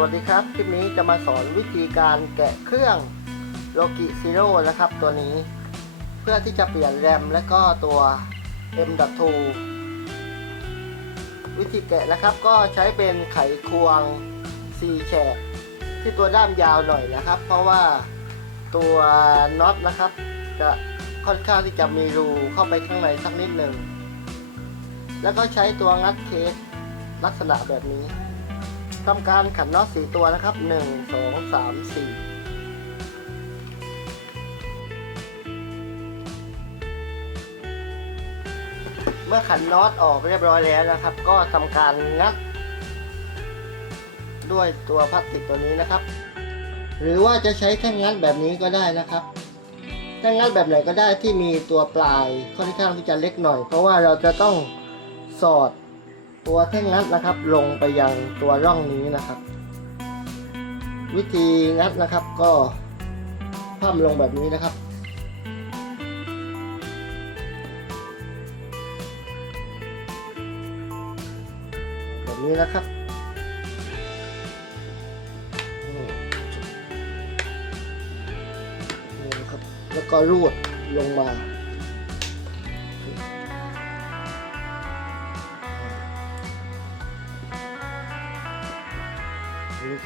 วัสดีครับ คลิปนี้จะมาสอนวิธีการแกะเครื่องโลกิซีโร่นะครับตัวนี้ เพื่อที่จะเปลี่ยนแรมและก็ตัว M.2 วิธีแกะนะครับก็ใช้เป็นไขควง C แฉกที่ตัวด้ามยาวหน่อยนะครับ เพราะว่าตัวน็อตนะครับ จะค่อนข้างที่จะมีรูเข้าไปข้างในสักนิดหนึ่ง แล้วก็ใช้ตัวงัดเคสลักษณะแบบนี้ ทำการขันน็อตสีตัวนะครับ 1 2 3 4เมื่อขันน็อตออกเรียบร้อยแล้วนะครับ ก็ทำการงัด ด้วยตัวพลาสติกตัวนี้นะครับ หรือว่าจะใช้แท่งงัดแบบนี้ก็ได้นะครับแท่งงัดแบบไหนก็ได้ที่มีตัวปลายค่อนข้างที่จะเล็กหน่อย เพราะว่าเราจะต้องสอด ตัวแท่งงัดนะครับ ลงไปยังตัวร่องนี้นะครับ วิธีงัดนะครับก็คว่ำลงแบบนี้นะครับ แบบนี้นะครับนี่นี่นะครับ แล้วก็รูดลงมา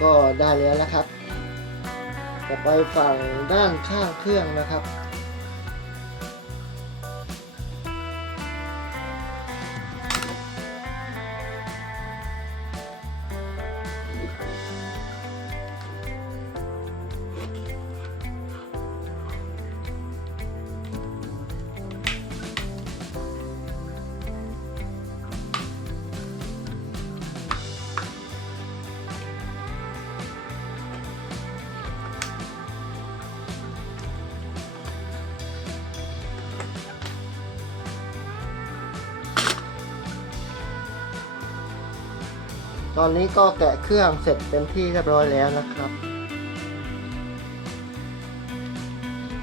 ก็ได้แล้วนะครับ ต่อไปฝั่งด้านข้างเครื่องนะครับ ตอนนี้ก็แกะเครื่องเสร็จเป็นที่เรียบร้อยแล้วนะครับ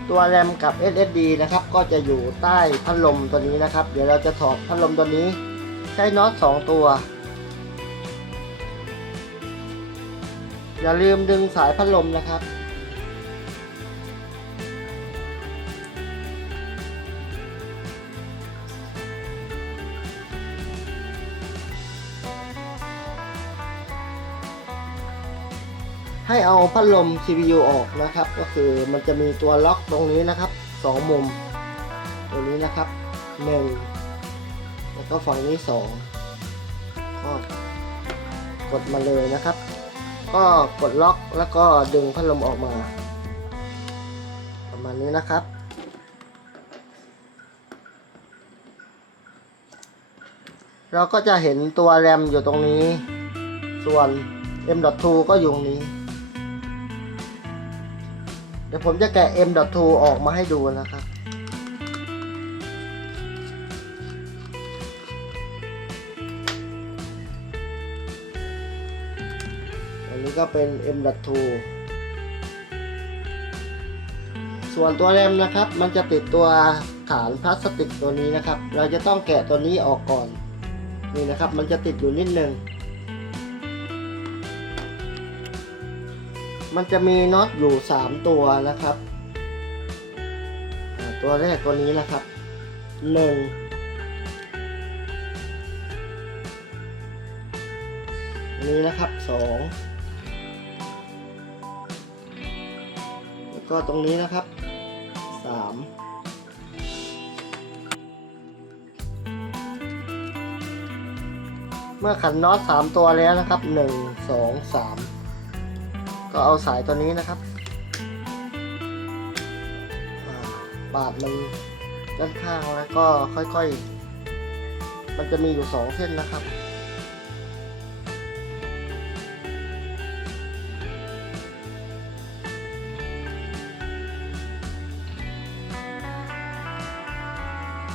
ตัวแรมกับ SSD นะครับ ก็จะอยู่ใต้พัดลมตัวนี้นะครับ เดี๋ยวเราจะถอดพัดลมตัวนี้ ใช้น็อต2ตัว อย่าลืมดึงสายพัดลมนะครับ ให้เอาพัดลม CPU ออกนะครับ ก็คือมันจะมีตัวล็อกตรงนี้นะครับสองมุม ตัวนี้นะครับหนึ่งแล้วก็ฝั่งนี้สองก็กดมาเลยนะครับ ก็กดล็อกแล้วก็ดึงพัดลมออกมา ประมาณนี้นะครับเราก็จะเห็นตัวแรมอยู่ตรงนี้ ส่วน M.2 ก็อยู่ตรงนี้ เดี๋ยวผมจะแกะ M.2 ออกมาให้ดูนะครับ อันนี้ก็เป็น M.2 ส่วนตัวแรมนะครับ มันจะติดตัวฐานพลาสติกตัวนี้นะครับ เราจะต้องแกะตัวนี้ออกก่อน นี่นะครับ มันจะติดอยู่นิดนึง มันจะมีน็อตอยู่ 3 ตัวนะครับ ตัวแรกตัวนี้นะครับ 1 นี้นะครับ 2 แล้วก็ตรงนี้นะครับ 3เมื่อขันน็อต3ตัวแล้วนะครับ 1 2 3 ก็เอาสายตัวนี้นะครับอ่าปาดมันด้านข้างแล้วก็ค่อยๆ มันจะมีอยู่สองเส้นนะครับ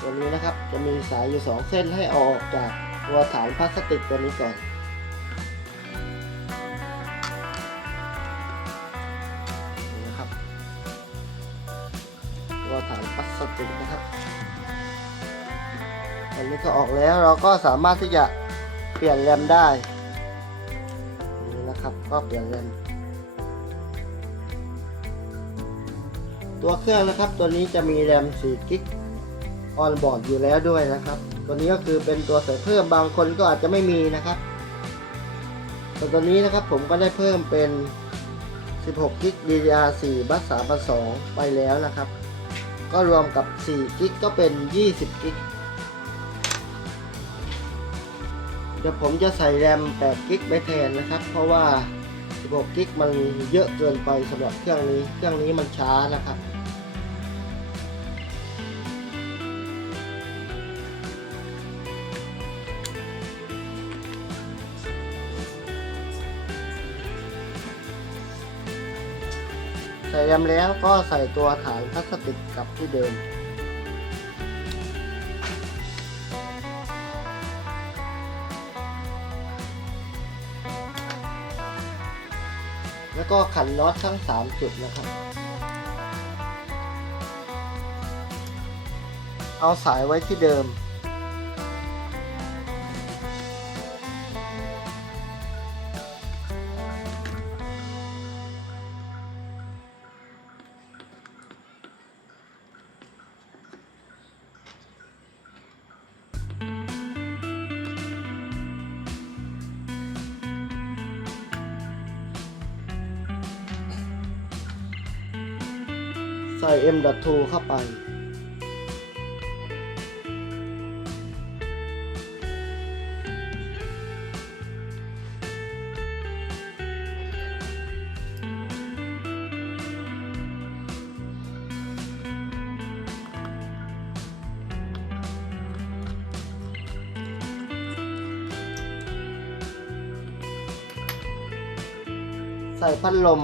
ตัวนี้นะครับจะมีสายอยู่สองเส้นให้ออกจากตัวฐานพลาสติกตัวนี้ก่อน ตัวฐานพลาสติกนะครับอันนี้ก็ออกแล้วเราก็สามารถที่จะเปลี่ยนแรมได้นี่นะครับก็เปลี่ยนแรมตัวเครื่องนะครับตัวนี้จะมีแรม4กิกออนบอร์ดอยู่แล้วด้วยนะครับ ตัวนี้ก็คือเป็นตัวใส่เพิ่มบางคนก็อาจจะไม่มีนะครับส่วนตัวนี้นะครับผมก็ได้เพิ่มเป็น 16 กิก DDR4 บัส3 2 ไปแล้วนะครับ ก็รวมกับ4กิกก็เป็น 20กิกเดี๋ยวผมจะใส่แรม8กิกไปแทนนะครับ เพราะว่า 16กิกมันเยอะเกินไปสำหรับเครื่องนี้ เครื่องนี้มันช้านะครับ ใส่แรมแล้วก็ใส่ตัวฐานพลาสติกกลับที่เดิม แล้วก็ขันน็อตทั้ง 3 จุดนะครับ เอาสายไว้ที่เดิม ใส่ M.2 เข้าไป ใส่พัดลม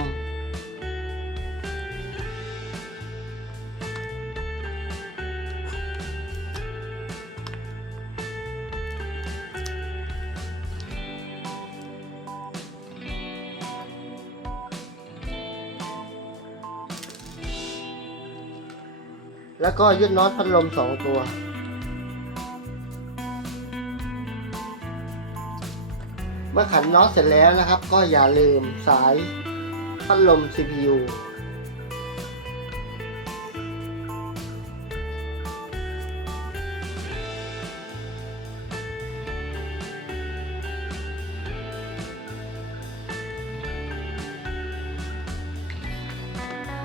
แล้วก็ยึดน็อตพัดลมสองตัว เมื่อขันน็อตเสร็จแล้วนะครับ ก็อย่าลืมสายพัดลม CPU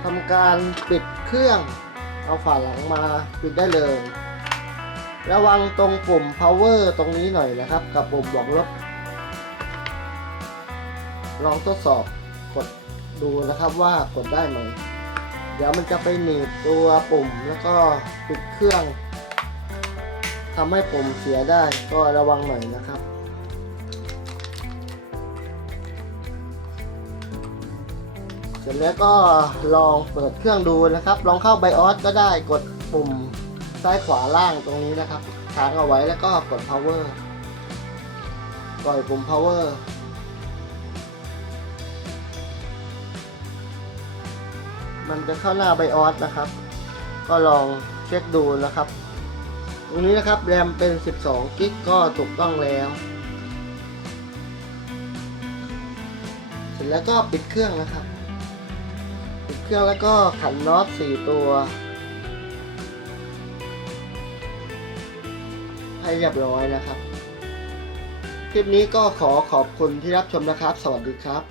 ทำการปิดเครื่อง เอาฝาหลังมาปิดได้เลย ระวังตรงปุ่ม power ตรงนี้หน่อยนะครับ กับปุ่มบวกลบ ลองทดสอบกดดูนะครับว่ากดได้ไหม เดี๋ยวมันจะไปหนีบตัวปุ่มแล้วก็ปิดเครื่องทำให้ปุ่มเสียได้ก็ระวังหน่อยนะครับ เสร็จแล้วก็ลองเปิดเครื่องดูนะครับ ลองเข้า BIOS ก็ได้กดปุ่มซ้ายขวาล่างตรงนี้นะครับค้างเอาไว้แล้วก็กด power ปล่อยปุ่ม power มันจะเข้าหน้า BIOS นะครับ ก็ลองเช็คดูนะครับ ตรงนี้นะครับแรมเป็น 12 กิกก็ถูกต้องแล้ว เสร็จแล้วก็ปิดเครื่องนะครับ เครื่องแล้วก็ขันน็อต4ตัว ให้เรียบร้อยนะครับ คลิปนี้ก็ขอขอบคุณที่รับชมนะครับ สวัสดีครับ